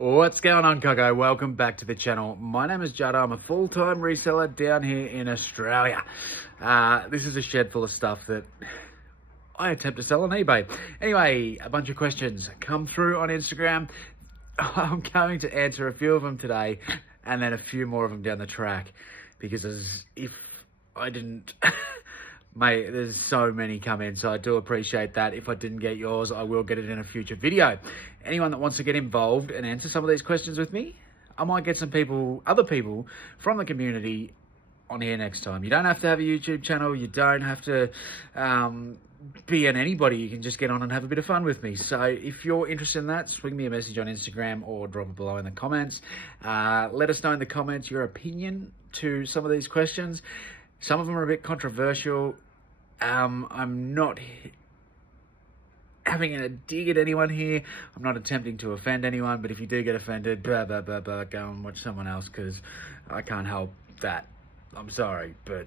What's going on, Coco? Welcome back to the channel. My name is Jada. I'm a full-time reseller down here in Australia. This is a shed full of stuff that I attempt to sell on eBay. Anyway, a bunch of questions come through on Instagram. I'm going to answer a few of them today and then a few more of them down the track, because if I didn't... Mate, there's so many come in, so I do appreciate that. If I didn't get yours, I will get it in a future video. Anyone that wants to get involved and answer some of these questions with me, I might get some other people from the community on here next time. You don't have to have a YouTube channel. You don't have to be an anybody. You can just get on and have a bit of fun with me. So if you're interested in that, swing me a message on Instagram or drop it below in the comments. Let us know in the comments your opinion to some of these questions. Some of them are a bit controversial. I'm not having a dig at anyone here. I'm not attempting to offend anyone, but if you do get offended, go and watch someone else, because I can't help that. I'm sorry, but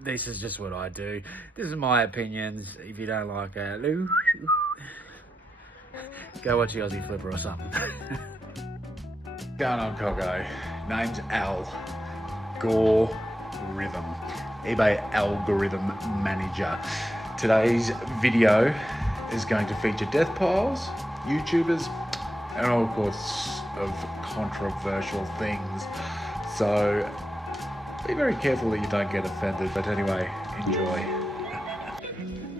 this is just what I do. This is my opinions. If you don't like it, go watch the Aussie Flipper or something. Going on, Coco. Name's Al. Gore. Rhythm, eBay algorithm manager. Today's video is going to feature death piles, YouTubers, and all sorts of controversial things. So be very careful that you don't get offended. But anyway, enjoy.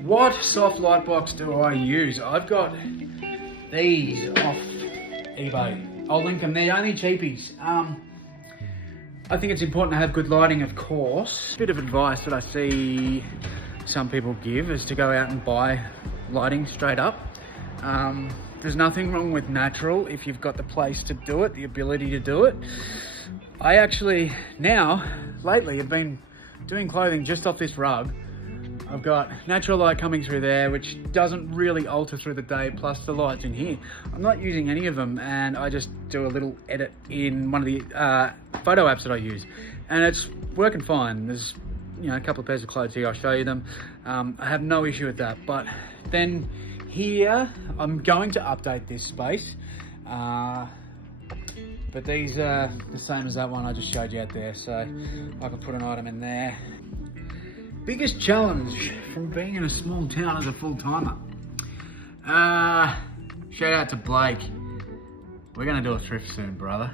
What soft light box do I use? I've got these off eBay. I'll link them. They're only cheapies. I think it's important to have good lighting, of course. A bit of advice that I see some people give is to go out and buy lighting straight up. There's nothing wrong with natural if you've got the place to do it, the ability to do it. I actually, lately, have been doing clothing just off this rug. I've got natural light coming through there, which doesn't really alter through the day, plus the lights in here. I'm not using any of them, and I just do a little edit in one of the photo apps that I use, and it's working fine. There's, a couple of pairs of clothes here. I'll show you them. I have no issue with that. But then here, I'm going to update this space. But these are the same as that one I just showed you out there, so I can put an item in there. Biggest challenge from being in a small town as a full-timer. Shout out to Blake. We're gonna do a thrift soon, brother.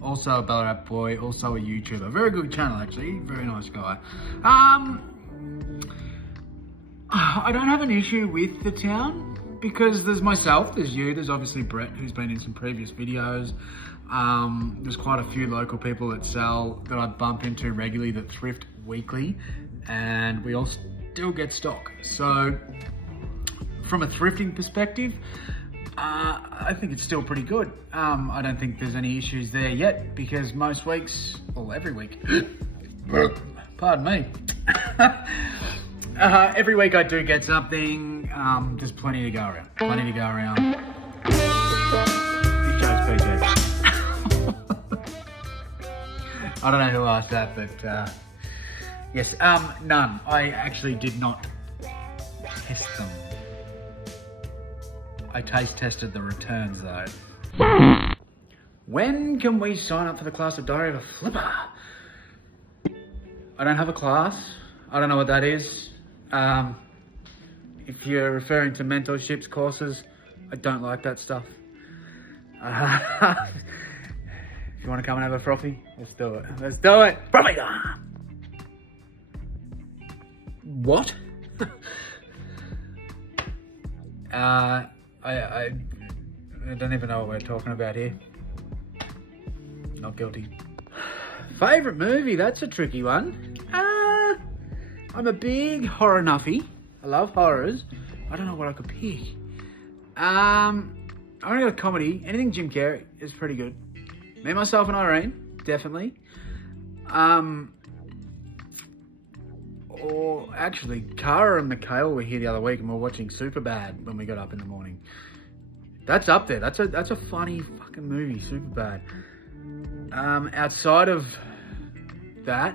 Also a Ballarat boy, also a YouTuber. Very good channel, actually. Very nice guy. I don't have an issue with the town, because there's myself, there's you, there's obviously Brett, who's been in some previous videos. There's quite a few local people that sell, that I bump into regularly, that thrift weekly, and we all still get stock. So from a thrifting perspective, I think it's still pretty good. I don't think there's any issues there yet, because most weeks, well, every week, pardon me, every week I do get something. There's plenty to go around. Plenty to go around. Big show's PG. I don't know who asked that, but yes, none. I actually did not test them. I taste tested the returns though. When can we sign up for the class of Diary of a Flipper? I don't have a class. I don't know what that is. If you're referring to mentorships courses, I don't like that stuff. If you want to come and have a froffie, let's do it. Let's do it. Froffie! What? I don't even know what we're talking about here. Not guilty. Favorite movie? That's a tricky one. I'm a big horror nuffy. I love horrors. I don't know what I could pick. I'm gonna go comedy. Anything Jim Carrey is pretty good. Me, Myself, and Irene, definitely. Or actually, Cara and Mikhail were here the other week, and we were watching Superbad when we got up in the morning. That's up there. That's a funny fucking movie, Superbad. Outside of that,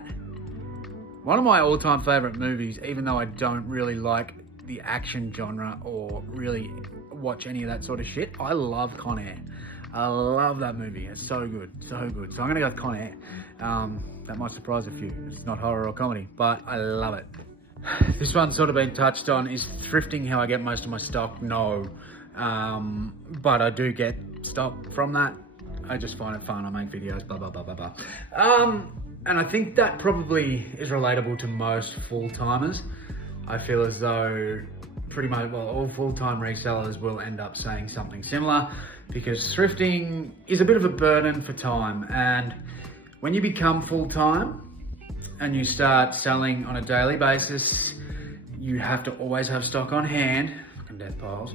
one of my all-time favorite movies, even though I don't really like the action genre or really watch any of that sort of shit, I love Con Air. I love that movie. It's so good, so good. So I'm gonna go with Con Air. That might surprise a few. It's not horror or comedy, but I love it. This one's sort of been touched on. Is thrifting how I get most of my stock? No, but I do get stock from that. I just find it fun. I make videos, blah, blah, blah, blah, blah. And I think that probably is relatable to most full-timers. I feel as though pretty much, well, all full-time resellers will end up saying something similar, because thrifting is a bit of a burden for time. And when you become full-time and you start selling on a daily basis, you have to always have stock on hand. Fucking death piles.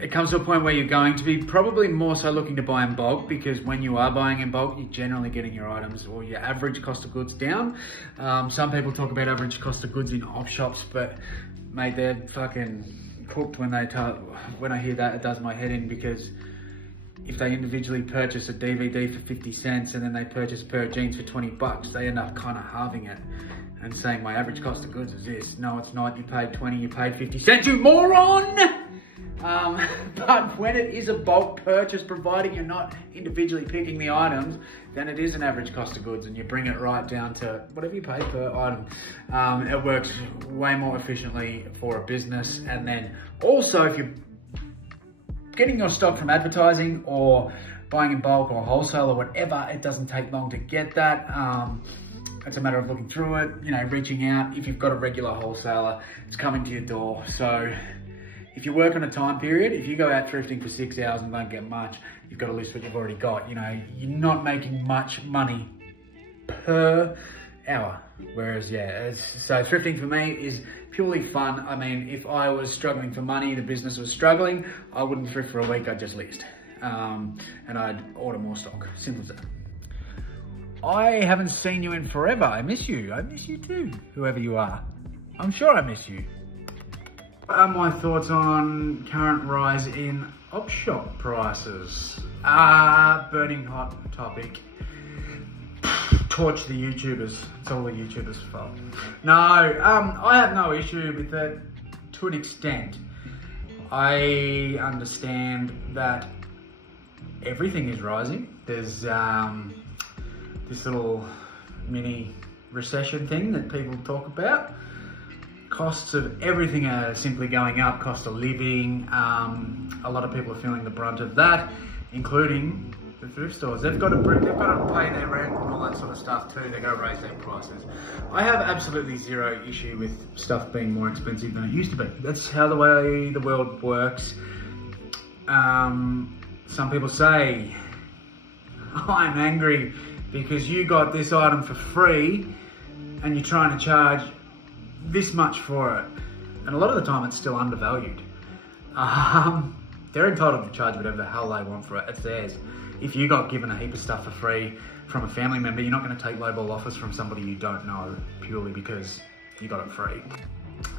It comes to a point where you're going to be probably more so looking to buy in bulk, because when you are buying in bulk, you're generally getting your items or your average cost of goods down. Some people talk about average cost of goods in op shops, but mate, they're fucking cooked when I hear that. It does my head in, because if they individually purchase a DVD for 50 cents and then they purchase a pair of jeans for 20 bucks, they end up kind of halving it and saying my average cost of goods is this. No, it's not. You paid 20, you paid 50 cents, you moron! But when it is a bulk purchase, providing you're not individually picking the items, then it is an average cost of goods, and you bring it right down to whatever you pay per item. It works way more efficiently for a business. And then also, if you're getting your stock from advertising or buying in bulk or wholesale or whatever, it doesn't take long to get that. It's a matter of looking through it, you know, reaching out. If you've got a regular wholesaler, it's coming to your door. So if you work on a time period, if you go out thrifting for 6 hours and don't get much, you've got to list what you've already got. You know, you're not making much money per hour. Whereas, yeah, so thrifting for me is purely fun. I mean, if I was struggling for money, the business was struggling, I wouldn't thrift for a week, I'd just list. And I'd order more stock, simple as that. I haven't seen you in forever. I miss you. I miss you too, whoever you are. I'm sure I miss you. What are my thoughts on current rise in Upshot prices? Burning hot topic. Torch the YouTubers. It's all the YouTubers' fault. No, I have no issue with it to an extent. I understand that everything is rising. There's this little mini recession thing that people talk about. Costs of everything are simply going up. Cost of living. A lot of people are feeling the brunt of that, including the thrift stores. They've got to pay their rent and all that sort of stuff too. They're going to raise their prices. I have absolutely zero issue with stuff being more expensive than it used to be. That's how the way the world works. Some people say, I'm angry because you got this item for free and you're trying to charge this much for it. And a lot of the time it's still undervalued. They're entitled to charge whatever the hell they want for it. It's theirs. If you got given a heap of stuff for free from a family member, you're not going to take lowball offers from somebody you don't know purely because you got it free.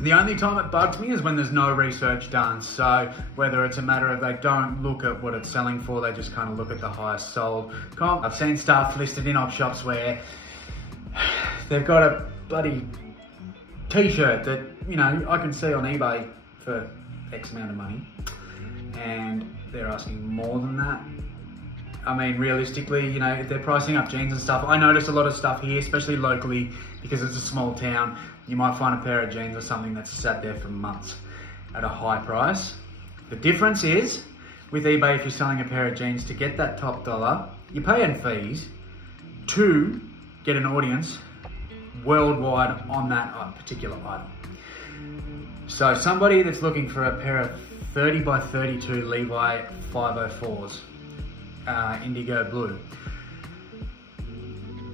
The only time it bugs me is when there's no research done. So whether it's a matter of they don't look at what it's selling for, they just kind of look at the highest sold comp. I've seen stuff listed in op shops where they've got a bloody t-shirt that, you know, I can see on eBay for X amount of money, and they're asking more than that. I mean, realistically, you know, if they're pricing up jeans and stuff, I notice a lot of stuff here, especially locally, because it's a small town. You might find a pair of jeans or something that's sat there for months at a high price. The difference is, with eBay, if you're selling a pair of jeans, to get that top dollar, you're paying fees to get an audience worldwide on that particular item. So somebody that's looking for a pair of 30 by 32 Levi 504s, indigo blue,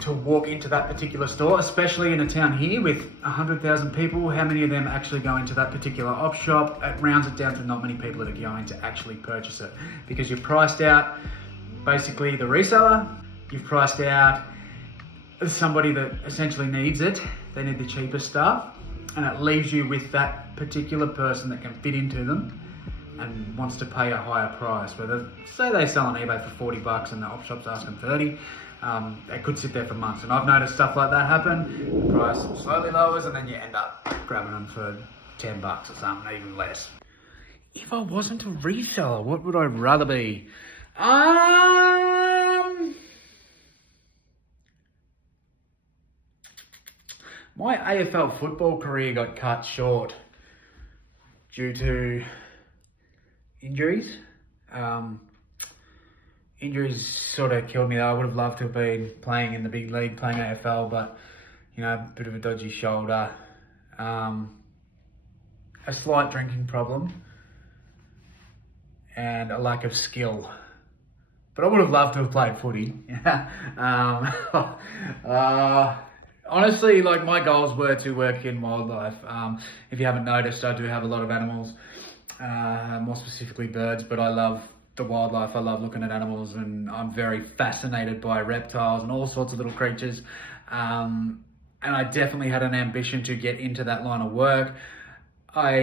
to walk into that particular store, especially in a town here with 100,000 people, how many of them actually go into that particular op shop? It rounds it down to not many people that are going to actually purchase it, because you've priced out basically the reseller, you've priced out somebody that essentially needs it, they need the cheaper stuff, and it leaves you with that particular person that can fit into them and wants to pay a higher price. Whether, say they sell on eBay for 40 bucks and the op shop's asking 30, they could sit there for months. And I've noticed stuff like that happen. The price slowly lowers and then you end up grabbing them for 10 bucks or something, even less. If I wasn't a reseller, what would I rather be? My AFL football career got cut short due to injuries. Injuries sort of killed me though. I would have loved to have been playing in the big league, playing AFL, but you know, a bit of a dodgy shoulder, a slight drinking problem, and a lack of skill. But I would have loved to have played footy. Honestly, like my goals were to work in wildlife. If you haven't noticed, I do have a lot of animals, more specifically birds, but I love the wildlife. I love looking at animals, and I'm very fascinated by reptiles and all sorts of little creatures. And I definitely had an ambition to get into that line of work. I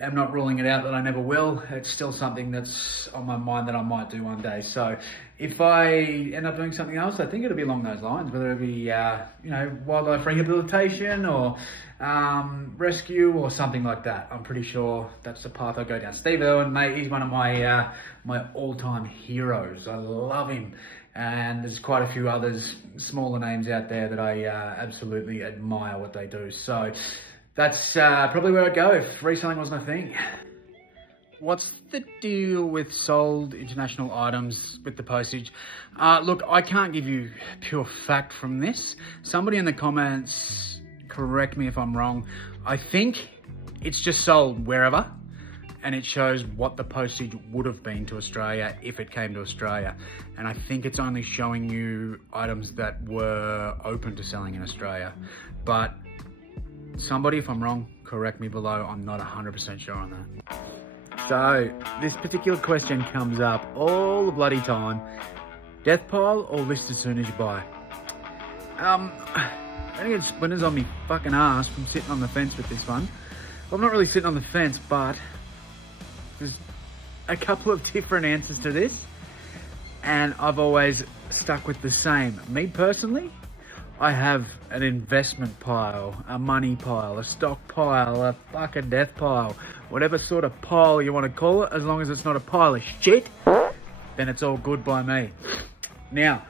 am not ruling it out that I never will. It's still something that's on my mind that I might do one day. So if I end up doing something else, I think it'll be along those lines, whether it be, you know, wildlife rehabilitation or rescue or something like that. I'm pretty sure that's the path I go down. Steve Irwin, mate, he's one of my my all-time heroes. I love him. And there's quite a few others, smaller names out there that I absolutely admire what they do. So that's probably where I'd go if reselling wasn't a thing. What's the deal with sold international items with the postage? Look, I can't give you pure fact from this. Somebody in the comments, correct me if I'm wrong. I think it's just sold wherever, and it shows what the postage would have been to Australia if it came to Australia. And I think it's only showing you items that were open to selling in Australia. But somebody, if I'm wrong, correct me below. I'm not 100% sure on that. So this particular question comes up all the bloody time. Death pile or list as soon as you buy? I'm gonna get splinters on me fucking ass from sitting on the fence with this one. Well, I'm not really sitting on the fence, but there's a couple of different answers to this, and I've always stuck with the same. Me personally, I have an investment pile, a money pile, a stock pile, a fucking death pile, whatever sort of pile you want to call it, as long as it's not a pile of shit, then it's all good by me. Now,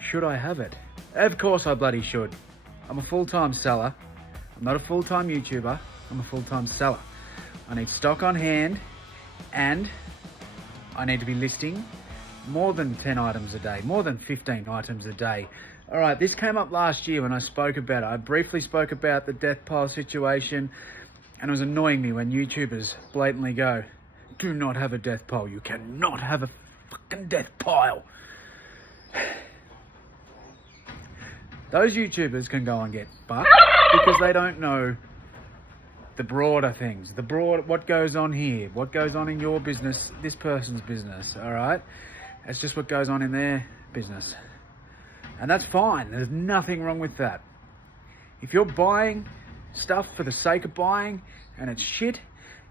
should I have it? Of course I bloody should. I'm a full-time seller. I'm not a full-time YouTuber. I'm a full-time seller. I need stock on hand, and I need to be listing more than 10 items a day, more than 15 items a day. All right, this came up last year when I spoke about it. I briefly spoke about the death pile situation, and it was annoying me when YouTubers blatantly go, do not have a death pile. You cannot have a fucking death pile. Those YouTubers can go and get fucked because they don't know the broader things, what goes on here, what goes on in your business, this person's business, all right? It's just what goes on in their business. And that's fine. There's nothing wrong with that. If you're buying stuff for the sake of buying and it's shit,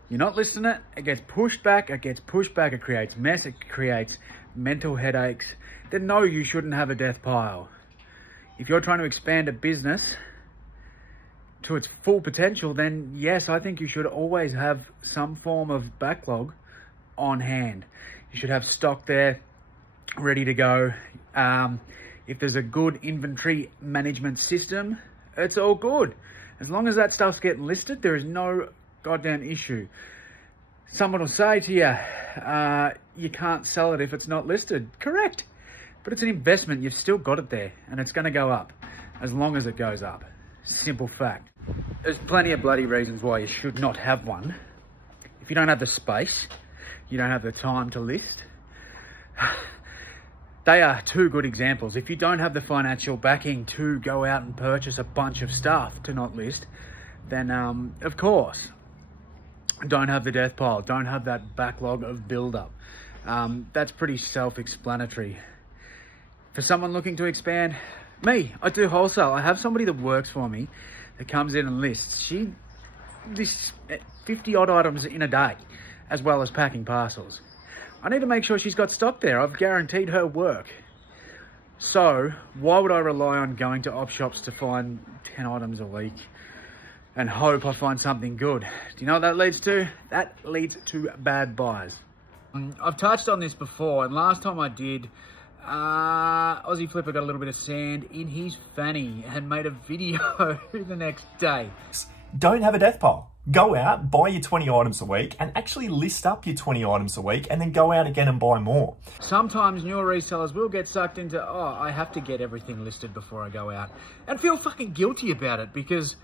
you're not listing it, it gets pushed back, it creates mess, it creates mental headaches, then no, you shouldn't have a death pile. If you're trying to expand a business to its full potential, then yes, I think you should always have some form of backlog on hand. You should have stock there ready to go. If there's a good inventory management system, it's all good. As long as that stuff's getting listed, there is no goddamn issue. Someone will say to you, you can't sell it if it's not listed. Correct. But it's an investment. You've still got it there, and it's going to go up as long as it goes up. Simple fact. There's plenty of bloody reasons why you should not have one. If you don't have the space, you don't have the time to list. They are two good examples. If you don't have the financial backing to go out and purchase a bunch of stuff to not list, then of course, don't have the death pile. Don't have that backlog of build-up. That's pretty self-explanatory. For someone looking to expand, me, I do wholesale. I have somebody that works for me that comes in and lists. She lists 50 odd items in a day, as well as packing parcels. I need to make sure she's got stock there. I've guaranteed her work. So why would I rely on going to op shops to find 10 items a week? and hope I find something good. Do you know what that leads to? That leads to bad buys. I've touched on this before, and last time I did, Aussie Flipper got a little bit of sand in his fanny and made a video the next day. Don't have a death pile. Go out, buy your 20 items a week, and actually list up your 20 items a week, and then go out again and buy more. Sometimes newer resellers will get sucked into, oh, I have to get everything listed before I go out, and feel fucking guilty about it because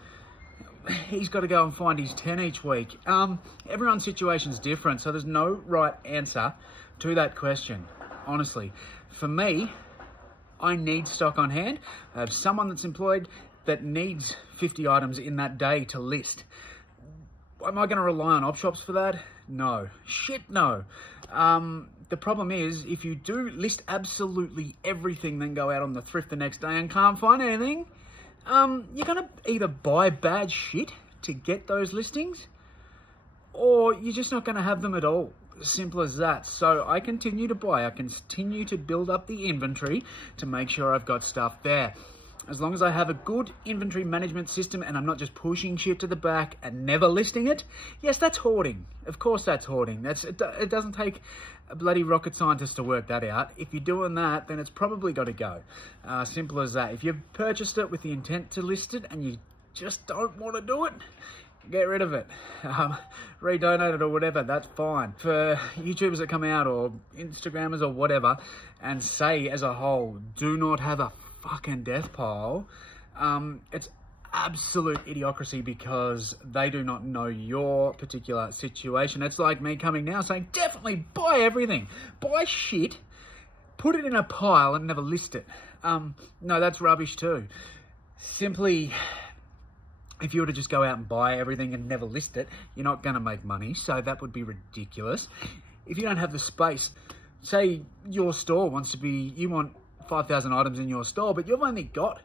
he's got to go and find his 10 each week. Everyone's situation's different, so there's no right answer to that question, honestly. For me, I need stock on hand. I have someone that's employed that needs 50 items in that day to list. Am I going to rely on op shops for that? No. Shit, no. The problem is, if you do list absolutely everything, then go out on the thrift the next day and can't find anything, you're going to either buy bad shit to get those listings, or you're just not going to have them at all. Simple as that. So I continue to buy. I continue to build up the inventory to make sure I've got stuff there. As long as I have a good inventory management system and I'm not just pushing shit to the back and never listing it, yes, that's hoarding. Of course that's hoarding. It doesn't take a bloody rocket scientist to work that out. If you're doing that, then it's probably got to go. Simple as that. If you've purchased it with the intent to list it and you just don't want to do it, get rid of it. Redonate it or whatever, that's fine. For YouTubers that come out or Instagrammers or whatever and say as a whole, do not have a fucking death pile, it's absolute idiocracy because they do not know your particular situation. It's like me coming now saying, definitely buy everything. Buy shit, put it in a pile and never list it. No, that's rubbish too. Simply, if you were to just go out and buy everything and never list it, you're not going to make money, so that would be ridiculous. If you don't have the space, say your store wants to be, you want 5,000 items in your store, but you've only got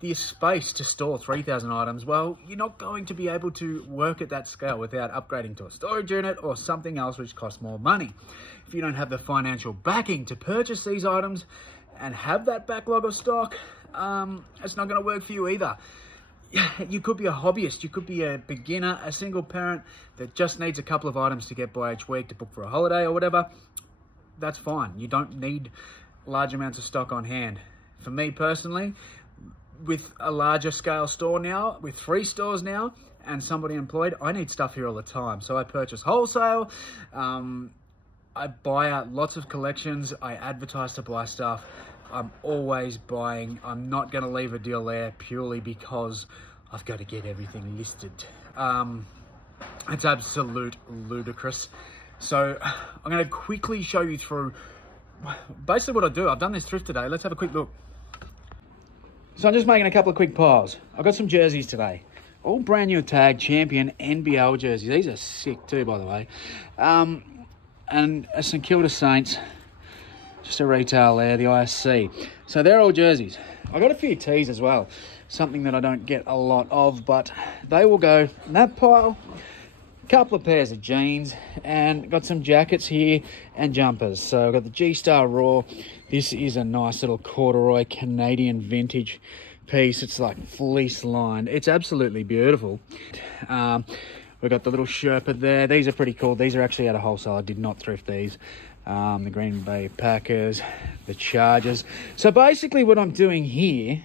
the space to store 3,000 items, well, you're not going to be able to work at that scale without upgrading to a storage unit or something else which costs more money. If you don't have the financial backing to purchase these items and have that backlog of stock, it's not going to work for you either. You could be a hobbyist, you could be a beginner, a single parent that just needs a couple of items to get by each week to book for a holiday or whatever. That's fine. You don't need large amounts of stock on hand. For me personally, with a larger scale store now, with 3 stores now and somebody employed, I need stuff here all the time. So I purchase wholesale, I buy out lots of collections, I advertise to buy stuff. I'm always buying. I'm not going to leave a deal there purely because I've got to get everything listed. It's absolute ludicrous. So I'm going to quickly show you through basically what I do. I've done this thrift today. Let's have a quick look. So I'm just making a couple of quick piles. I've got some jerseys today. All brand new tag champion NBL jerseys. These are sick too, by the way. And a St Kilda Saints, just a retail there, the ISC. So they're all jerseys. I got a few tees as well. Something that I don't get a lot of, but they will go in that pile. Couple of pairs of jeans and got some jackets here and jumpers. So I've got the G-Star Raw. This is a nice little corduroy Canadian vintage piece. It's like fleece lined. It's absolutely beautiful. We've got the little Sherpa there. These are pretty cool. These are actually at a wholesale. I did not thrift these. The Green Bay Packers, the Chargers. So basically what I'm doing here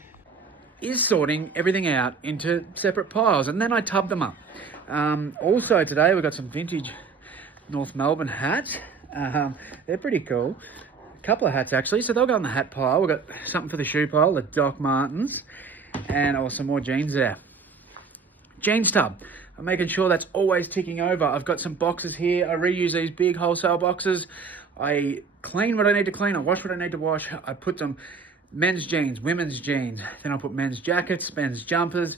is sorting everything out into separate piles and then I tub them up. Also today we've got some vintage North Melbourne hats. They're pretty cool. A couple of hats actually, so they'll go in the hat pile. We've got something for the shoe pile, the Doc Martens, and also more jeans there. Jeans tub. I'm making sure that's always ticking over. I've got some boxes here. I reuse these big wholesale boxes. I clean what I need to clean. I wash what I need to wash. I put some men's jeans, women's jeans. Then I put men's jackets, men's jumpers,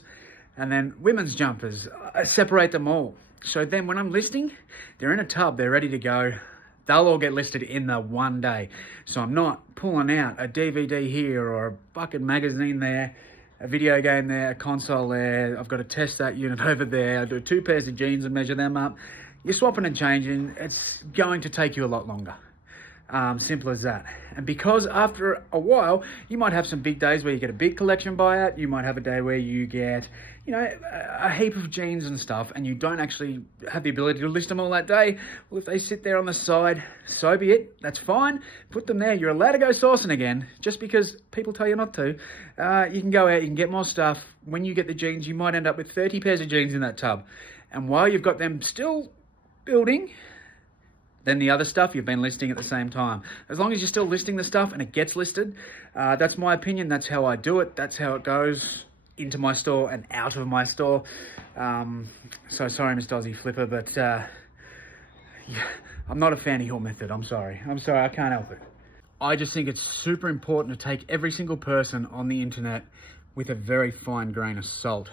and then women's jumpers. I separate them all. So then when I'm listing, they're in a tub. They're ready to go. They'll all get listed in the one day. So I'm not pulling out a DVD here or a bucket magazine there, a video game there, a console there. I've got to test that unit over there. I do 2 pairs of jeans and measure them up. You're swapping and changing. It's going to take you a lot longer. Simple as that. And because after a while, you might have some big days where you get a big collection buyout. You might have a day where you get, you know, a heap of jeans and stuff, and you don't actually have the ability to list them all that day. Well, if they sit there on the side, so be it. That's fine. Put them there. You're allowed to go sourcing again, just because people tell you not to. You can go out, you can get more stuff. When you get the jeans, you might end up with 30 pairs of jeans in that tub. And while you've got them still building, then the other stuff you've been listing at the same time. As long as you're still listing the stuff and it gets listed, that's my opinion. That's how I do it. That's how it goes into my store and out of my store. So sorry, Mr. Aussie Flipper, but yeah, I'm not a fan of your method. I'm sorry, I can't help it. I just think it's super important to take every single person on the internet with a very fine grain of salt.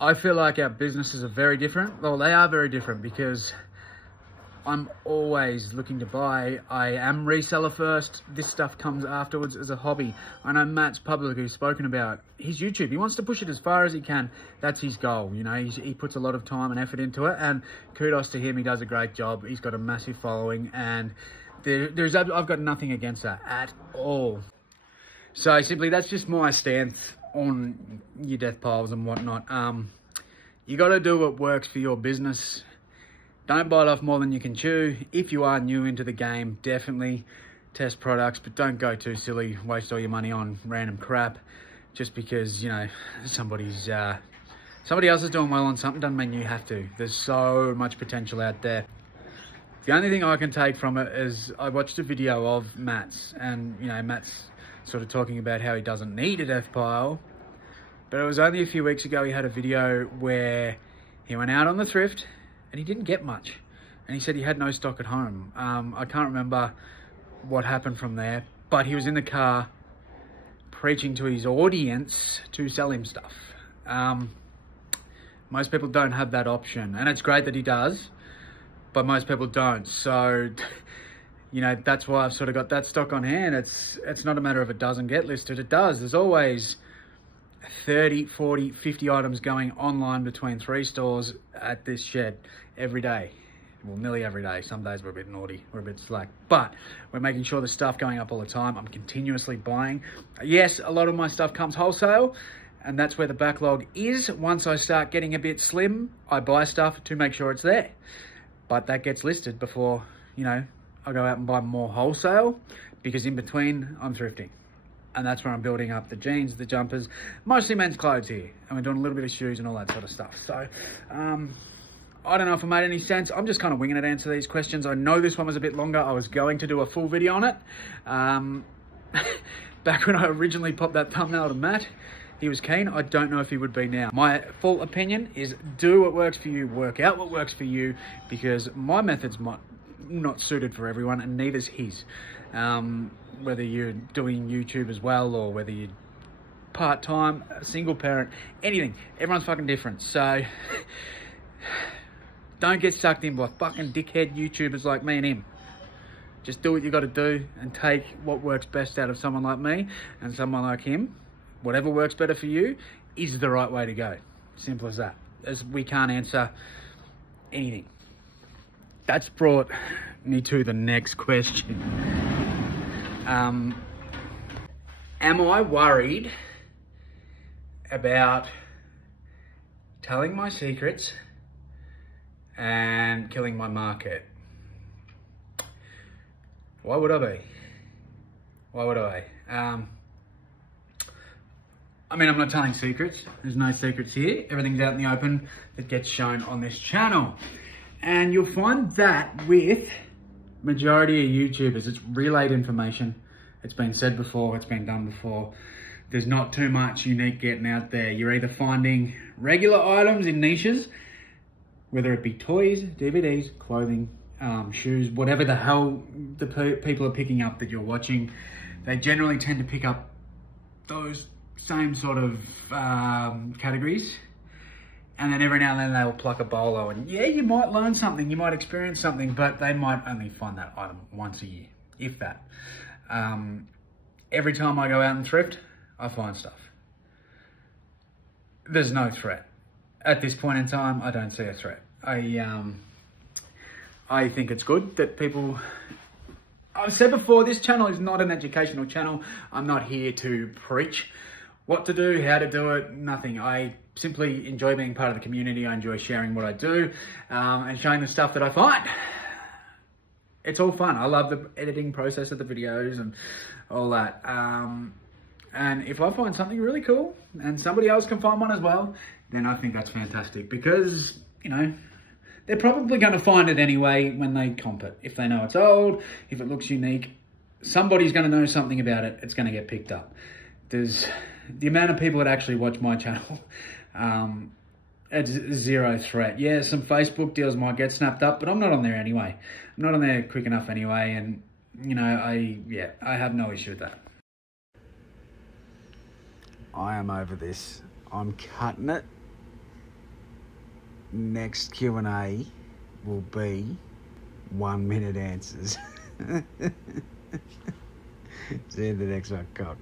I feel like our businesses are very different. Well, they are very different because I'm always looking to buy. I am reseller first. This stuff comes afterwards as a hobby. I know Matt's publicly spoken about his YouTube. He wants to push it as far as he can. That's his goal. You know, he puts a lot of time and effort into it, and kudos to him. He does a great job. He's got a massive following, and I've got nothing against that at all. So simply, that's just my stance on your death piles and whatnot. You got to do what works for your business. Don't bite off more than you can chew. If you are new into the game, definitely test products, but don't go too silly, waste all your money on random crap just because, you know, somebody else is doing well on something doesn't mean you have to. There's so much potential out there. The only thing I can take from it is I watched a video of Matt's, and, you know, Matt's sort of talking about how he doesn't need a death pile, but it was only a few weeks ago he had a video where he went out on the thrift and he didn't get much. And he said he had no stock at home. I can't remember what happened from there, but he was in the car preaching to his audience to sell him stuff. Most people don't have that option, and it's great that he does, but most people don't. So, you know, that's why I've sort of got that stock on hand. It's not a matter of it doesn't get listed, it does. There's always 30, 40, 50 items going online between 3 stores at this shed every day. Well, nearly every day. Some days we're a bit naughty, we're a bit slack, but we're making sure the stuff going up all the time. I'm continuously buying. Yes, a lot of my stuff comes wholesale, and that's where the backlog is. Once I start getting a bit slim, I buy stuff to make sure it's there. But that gets listed before, you know, I go out and buy more wholesale, because in between I'm thrifting. And that's where I'm building up the jeans, the jumpers, mostly men's clothes here. And we're doing a little bit of shoes and all that sort of stuff. So, I don't know if it made any sense. I'm just kind of winging it to answer these questions. I know this one was a bit longer. I was going to do a full video on it. Back when I originally popped that thumbnail to Matt, he was keen. I don't know if he would be now. My full opinion is do what works for you, work out what works for you, because my method's not suited for everyone, and neither's his. Whether you're doing YouTube as well, or whether you're part-time, a single parent, anything, everyone's fucking different. So don't get sucked in by fucking dickhead YouTubers like me and him. Just do what you got to do and take what works best out of someone like me and someone like him. Whatever works better for you is the right way to go. Simple as that. As we can't answer anything. That's brought me to the next question. Am I worried about telling my secrets and killing my market? Why would I be? Why would I? I mean, I'm not telling secrets. There's no secrets here. Everything's out in the open that gets shown on this channel. And you'll find that with majority of YouTubers, it's relayed information. It's been said before, it's been done before. There's not too much unique getting out there. You're either finding regular items in niches, whether it be toys, DVDs, clothing, shoes, whatever the hell the people are picking up that you're watching. They generally tend to pick up those same sort of categories. And then every now and then they'll pluck a bolo, and yeah, you might learn something, you might experience something, but they might only find that item once a year, if that. Every time I go out and thrift, I find stuff. There's no threat. At this point in time, I don't see a threat. I think it's good that people I've said before, this channel is not an educational channel. I'm not here to preach what to do, how to do it, nothing. I simply enjoy being part of the community. I enjoy sharing what I do and showing the stuff that I find. It's all fun. I love the editing process of the videos and all that. And if I find something really cool and somebody else can find one as well, then I think that's fantastic because, you know, they're probably going to find it anyway when they comp it. If they know it's old, if it looks unique, somebody's going to know something about it. It's going to get picked up. There's the amount of people that actually watch my channel, it's zero threat. Yeah, some Facebook deals might get snapped up, but I'm not on there anyway. I'm not on there quick enough anyway. And, you know, I have no issue with that. I am over this. I'm cutting it. Next Q&A will be 1 minute answers. See you in the next one, cock.